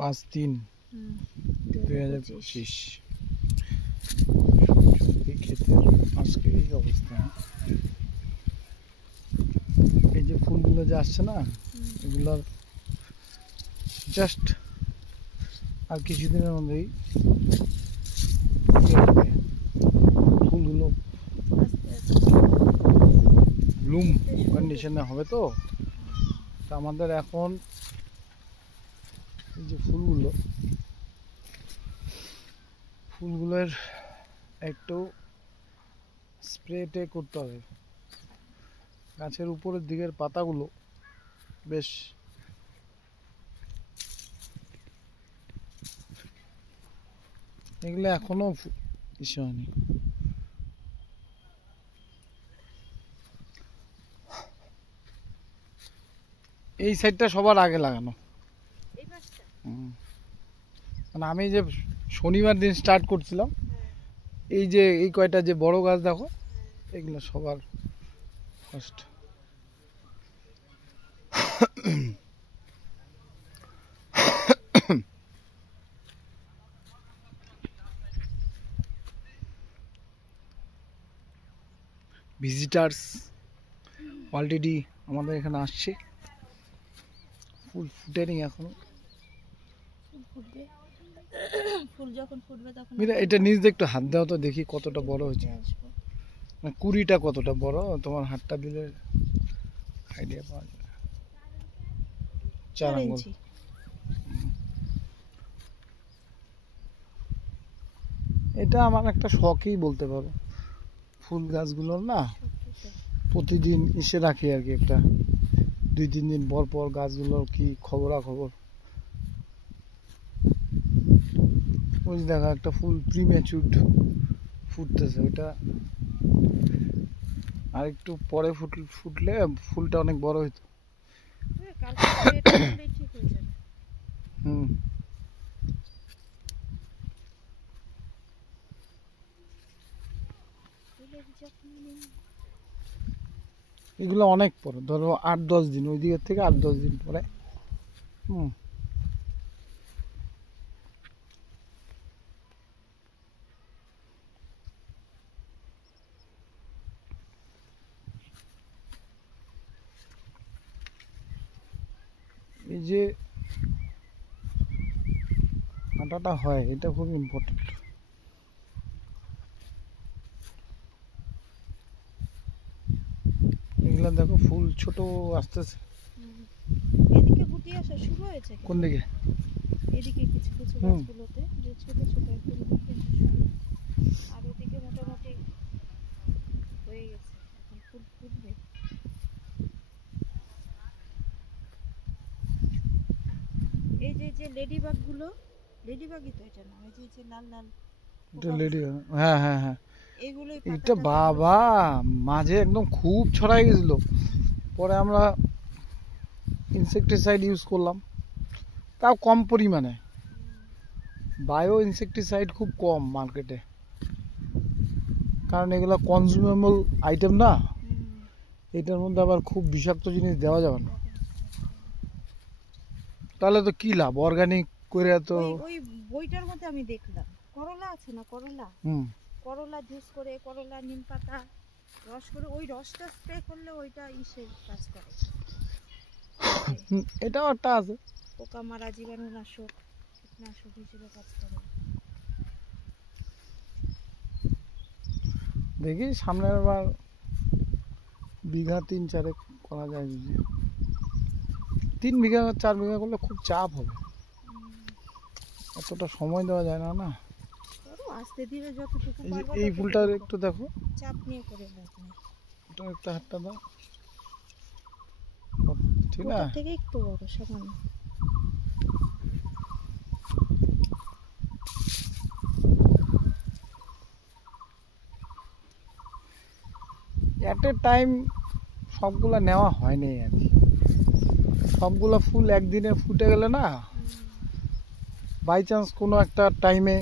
5/3/2025 ক্ষেতের আজকে এই অবস্থা। এই যে ফুলগুলো যে আসছে না, এগুলোর জাস্ট আর কিছুদিনের মধ্যেই ফুলগুলো ব্লুম কন্ডিশনে হবে। তো আমাদের এখন এই যে ফুলগুলোর একটু স্প্রে করতে হবে। গাছের উপরের দিকের পাতাগুলো বেশ এগুলো এখনো কিছু হয়নি। এই সাইডটা সবার আগে লাগানো। মানে আমি যে শনিবার দিন স্টার্ট করছিলাম, এই যে এই কয়টা যে বড় গাছ দেখো, এগুলো সবার ফার্স্ট। ভিজিটার্স অলরেডি আমাদের এখানে আসছে। ফুল ফুটেনি এখনো। ফুল যখন ফুটবে তখন এটা নিজ দিয়ে একটু হাত দাও তো দেখি কতটা বড় হয়েছে। মানে কুড়িটা কতটা বড়, তোমার হাতটা দিলে আইডিয়া পাওয়া যাবে। 4 আঙ্গুল। এটা আমার একটা শখই বলতে পারো, ফুল গাছগুলোর না প্রতিদিন এসে রাখি আর কি, একটা 2-3 দিন পর পর গাছগুলোর কি খবরাখবর। ওই দেখা একটা ফুল প্রিম্যাচুরড ফুটতেছে, ওইটা আর একটু পরে ফুটলে ফুলটা অনেক বড় হইতো। এগুলো অনেক পরে, ধরো 8-10 দিন, ওই দিকের থেকে 8-10 দিন পরে। এই যে আটাটা হয়, এটা খুব ইম্পর্টেন্ট। এগুলা দেখো ফুল ছোট আসতেছে। এদিকে গুটি আসা শুরু হয়েছে। কোন দিকে? এদিকে কিছু কিছু গাছগুলোতে যে ছোট ছোট একদম গুটি আসা শুরু হয়েছে, আর ওদিকে মোটামুটি হয়ে গেছে। এখন ফুল ফুটবে। এই যে লেডিবাগ গুলো, লেডিবাগই তো এটা না, এই যে লাল লাল এটা লেডি। হ্যাঁ হ্যাঁ হ্যাঁ, এইগুলো এটা বাবা মাঝে একদম খুব ছড়াই গেছিল। পরে আমরা ইনসেকটিসাইড ইউজ করলাম, তাও কম পরিমাণে। বায়ো ইনসেকটিসাইড খুব কম মার্কেটে, কারণ এগুলো কনজিউমেবল আইটেম না। এটার মধ্যে আবার খুব বিষাক্ত জিনিস দেওয়া যাবে না, তাহলে তো কি লাভ অর্গানিক করে। তো ওই বইটার মধ্যে আমি দেখলাম করলা আছে না, করলা জুস করে, করলা নিম পাতা রস করে, ওই রসটা স্প্রে করলে ওইটা ইসের কাজ করে। এটাও একটা আছে, পোকা মারা, জীবাণুনাশক, কীটনাশক হিসেবে কাজ করে। দেখি সামনের বার বিঘা 3-4 করা যায়। যদি 3 বিঘা 4 বিঘা করলে খুব চাপ হবে, এতটা সময় দেওয়া যায় না। না আস্তে ধীরে যতটুকু পারবে। এই ফুলটা একটু দেখো, চাপ নিয়ে করে লাভ নেই। এটা একটা হাতটা দাও, ঠিক না? থেকে একটু বড় সামান্য। এট এ টাইম সবগুলা নেওয়া হয়নি আর কি। সবগুলা ফুল একদিনে ফুটে গেলে না, বাই চান্স কোনো একটা টাইমে।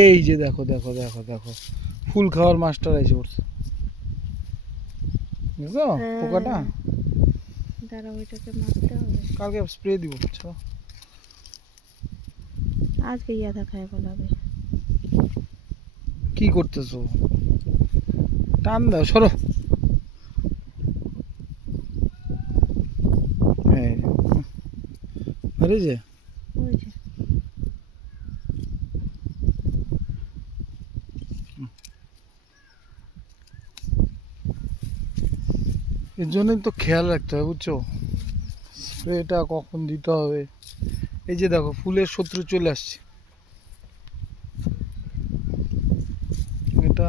এই যে দেখো দেখো দেখো দেখো, ফুল খাওয়ার মাস্টার এসে পড়ছে, বুঝছো পোকাটা? দাঁড়াও, এটাকে মারতে হবে। কালকে স্প্রে দিব। আজকে ইয়াদা খায় বলাবে। কি করতেছো? টান দাও, সরো। এই যে, আরে যে ওই যে এর জন্যই তো খেয়াল রাখতে হবে, বুঝছো? স্প্রেটা কখন দিতে হবে। এই যে দেখো ফুলের শত্রু চলে আসছে, এটা